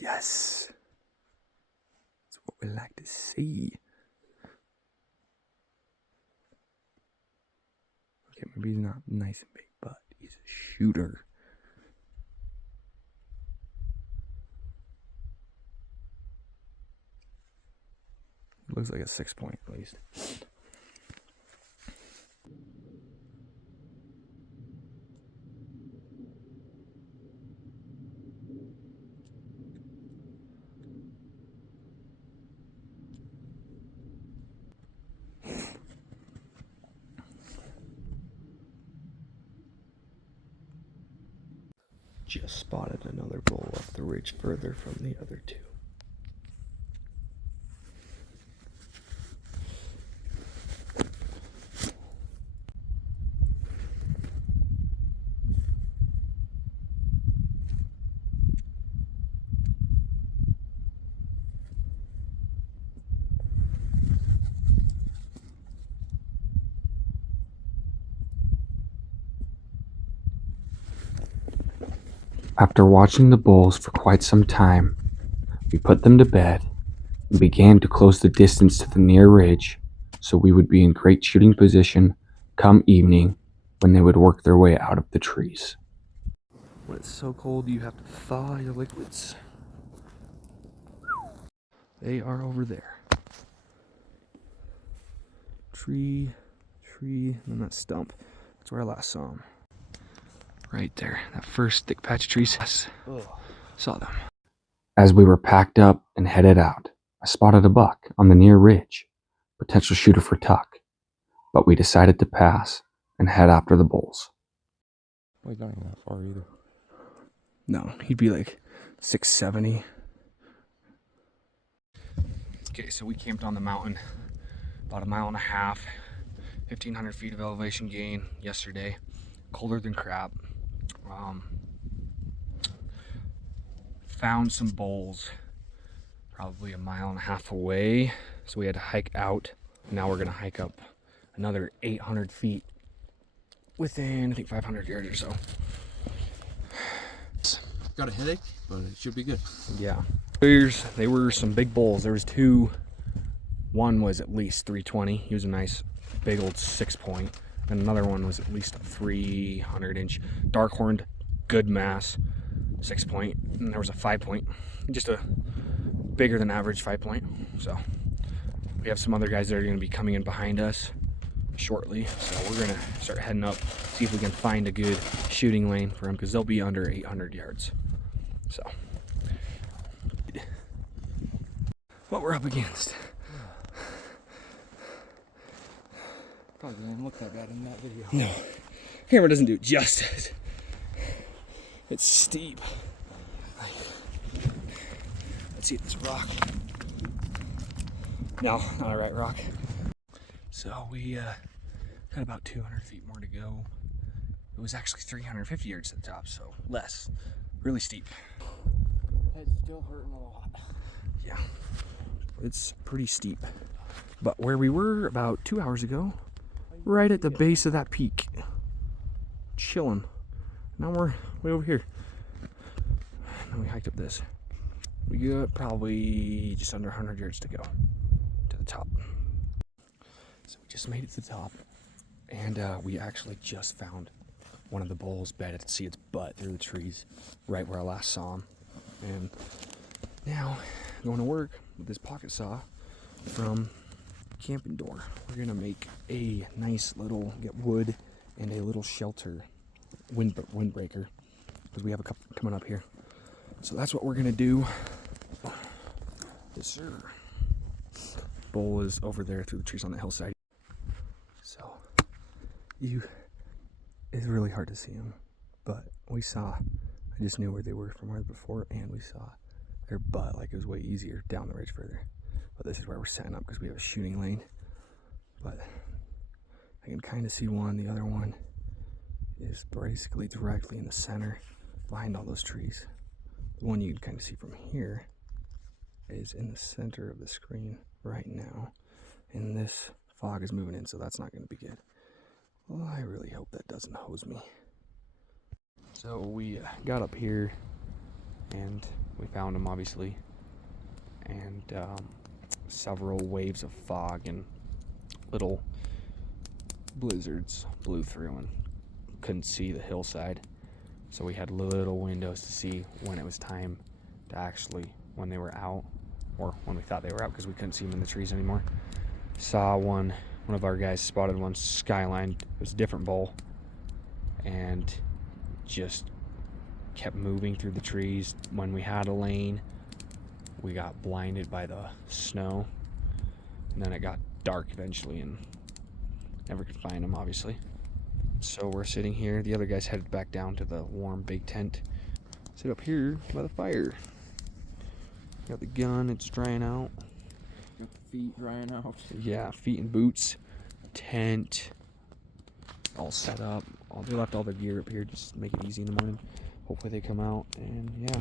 Yes. That's what we like to see. Okay, maybe he's not nice and big, but he's a shooter. Looks like a 6 point at least. Just spotted another bull up the ridge further from the other two. After watching the bulls for quite some time, we put them to bed and began to close the distance to the near ridge so we would be in great shooting position come evening when they would work their way out of the trees. When it's so cold, you have to thaw your liquids. They are over there. Tree, and then that stump. That's where I last saw them. Right there, that first thick patch of trees. Saw them. As we were packed up and headed out, I spotted a buck on the near ridge, potential shooter for Tuck, but we decided to pass and head after the bulls. Well, he's not even that far either. No, he'd be like 670. Okay, so we camped on the mountain about 1.5 miles, 1,500 feet of elevation gain yesterday. Colder than crap. Found some bulls probably 1.5 miles away, so we had to hike out. Now we're gonna hike up another 800 feet within, I think, 500 yards or so. Got a headache, but it should be good. Yeah. They were some big bulls. There was two. One was at least 320. He was a nice big old 6 point. And another one was at least a 300-inch dark horned, good mass 6 point. And there was a 5 point, just a bigger than average 5 point. So we have some other guys that are going to be coming in behind us shortly. So we're going to start heading up, see if we can find a good shooting lane for them, because they'll be under 800 yards. So what we're up against. Probably didn't look that bad in that video. No, camera doesn't do it justice. It's steep. Let's see this rock. No, not a right rock. So we got about 200 feet more to go. It was actually 350 yards to the top, so less. Really steep. Head's still hurting a lot. Yeah, it's pretty steep. But where we were about 2 hours ago, right at the base of that peak, chilling. Now we're way over here. And we hiked up this. We got probably just under 100 yards to go to the top. So we just made it to the top, and we actually just found one of the bulls bedded to see its butt through the trees, right where I last saw him. And now, going to work with this pocket saw from Camping Door. We're gonna make a nice little, get wood and a little shelter windbreaker, because we have a couple coming up here. So that's what we're gonna do. Yes, sir. Bull is over there through the trees on the hillside. So it's really hard to see them, but I just knew where they were from where before, and we saw their butt. Like, it was way easier down the ridge further. But this is where we're setting up because we have a shooting lane. But I can kind of see one. The other one is basically directly in the center behind all those trees. The one you can kind of see from here is in the center of the screen right now. And this fog is moving in, so that's not going to be good. Well, I really hope that doesn't hose me. So we got up here and we found him, obviously. And several waves of fog and little blizzards blew through and couldn't see the hillside. So we had little windows to see when it was time to actually, when they were out, or when we thought they were out because we couldn't see them in the trees anymore. Saw one of our guys spotted one skyline. It was a different bull, and just kept moving through the trees. When we had a lane, we got blinded by the snow, and then it got dark eventually and never could find him, obviously. So we're sitting here. The other guys headed back down to the warm big tent. Sit up here by the fire. Got the gun, it's drying out. Got the feet drying out. Yeah, feet and boots. Tent. All set up. They left all their gear up here just to make it easy in the morning. Hopefully they come out, and yeah.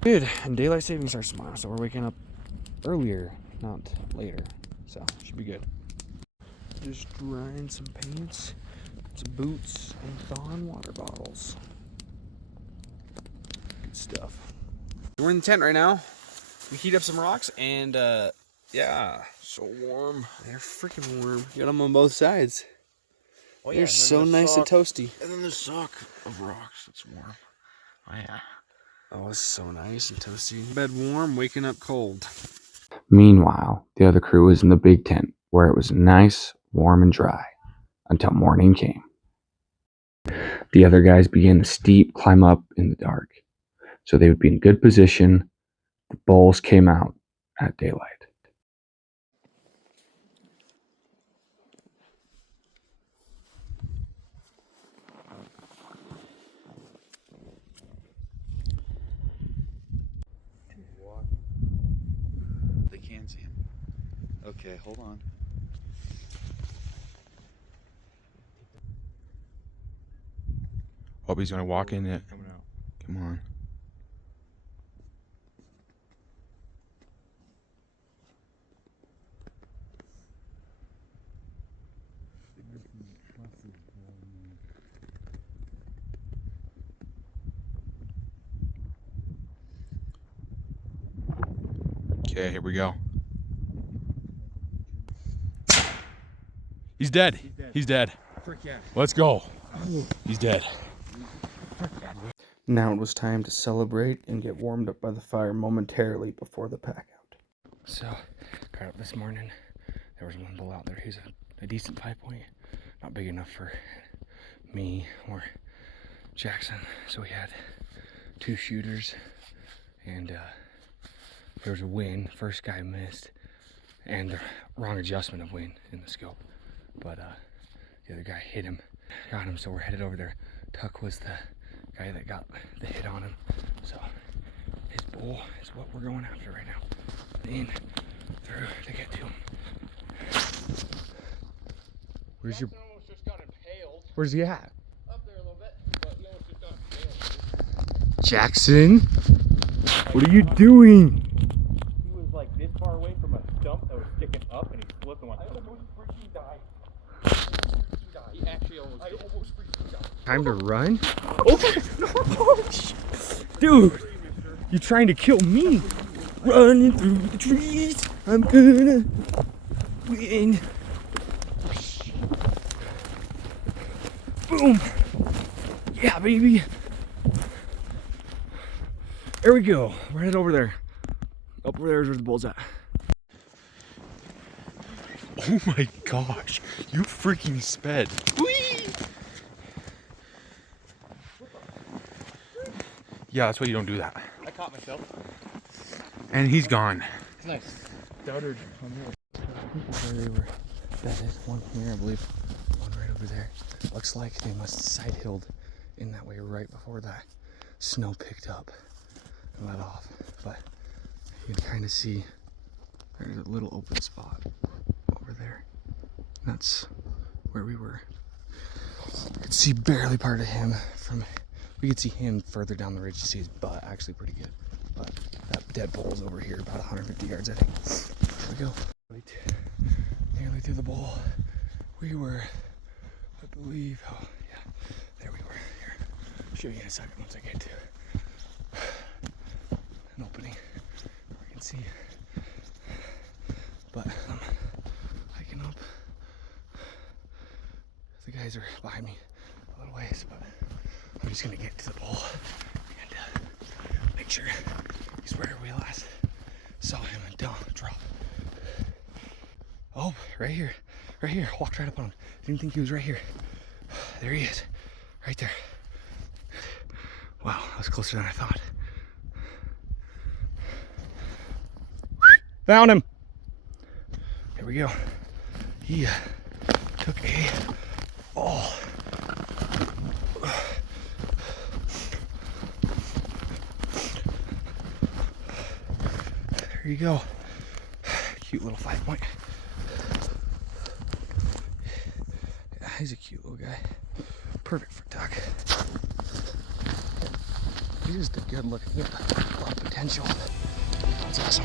Good, and daylight savings starts tomorrow, so we're waking up earlier, not later. So, should be good. Just drying some pants, some boots, and thawing water bottles. Good stuff. We're in the tent right now. We heat up some rocks, and yeah. So warm. They're freaking warm. You got them on both sides. Oh, They're so nice and toasty. And then the sock of rocks, it's warm. Oh yeah. Oh, it's so nice and toasty. Bed warm, waking up cold. Meanwhile, the other crew was in the big tent, where it was nice, warm, and dry, until morning came. The other guys began the steep climb up in the dark, so they would be in good position. The bulls came out at daylight. They can see him. Okay, hold on. Hope he's gonna walk in it. Coming out. Come on. Okay, here we go. He's dead. He's dead. Let's go. He's dead. Now it was time to celebrate and get warmed up by the fire momentarily before the pack out. So, got up this morning. There was one bull out there. He's a decent 5-point. Not big enough for me or Jackson. So we had 2 shooters, and there was a wind. First guy missed, and the wrong adjustment of wind in the scope. But the other guy hit him. Got him, so we're headed over there. Tuk was the guy that got the hit on him. So his bull is what we're going after right now. In, through to get to him. Where's your... almost just got impaled. Where's he at? Up there a little bit, but he almost just got impaled. Jackson? What are you doing? He was like this far away from a stump that was sticking up, and he slipped and went. I almost freaking died. He actually almost. I almost freaking died. Time to run? Okay. Dude, you trying to kill me? Running through the trees, I'm gonna win. Boom. Yeah, baby. There we go. We're headed over there. Over there is where the bull's at. Oh my gosh. You freaking sped. Whee! Yeah, that's why you don't do that. I caught myself. And he's gone. It's nice. Stuttered on there. Where they were bedded. One here, I believe. One right over there. Looks like they must side hilled in that way right before that snow picked up and let off. But you can kind of see there's a little open spot over there. That's where we were. You could see barely part of him from. We could see him further down the ridge to see his butt, actually pretty good. But that dead bull's over here, about 150 yards, I think. There we go. Right, nearly through the bowl. We were, I believe, oh yeah, there we were. Here, I'll show you in a second once I get to see. But I'm hiking up. The guys are behind me a little ways, but I'm just gonna get to the pole and make sure he's where we last saw him and drop. Oh, right here. Right here. Walked right up on him. Didn't think he was right here. There he is. Right there. Wow, that was closer than I thought. Found him. Here we go. He took a fall. There you go. Cute little 5 point. Yeah, he's a cute little guy. Perfect for duck. He's just a good looking. He has a lot of potential. That's awesome.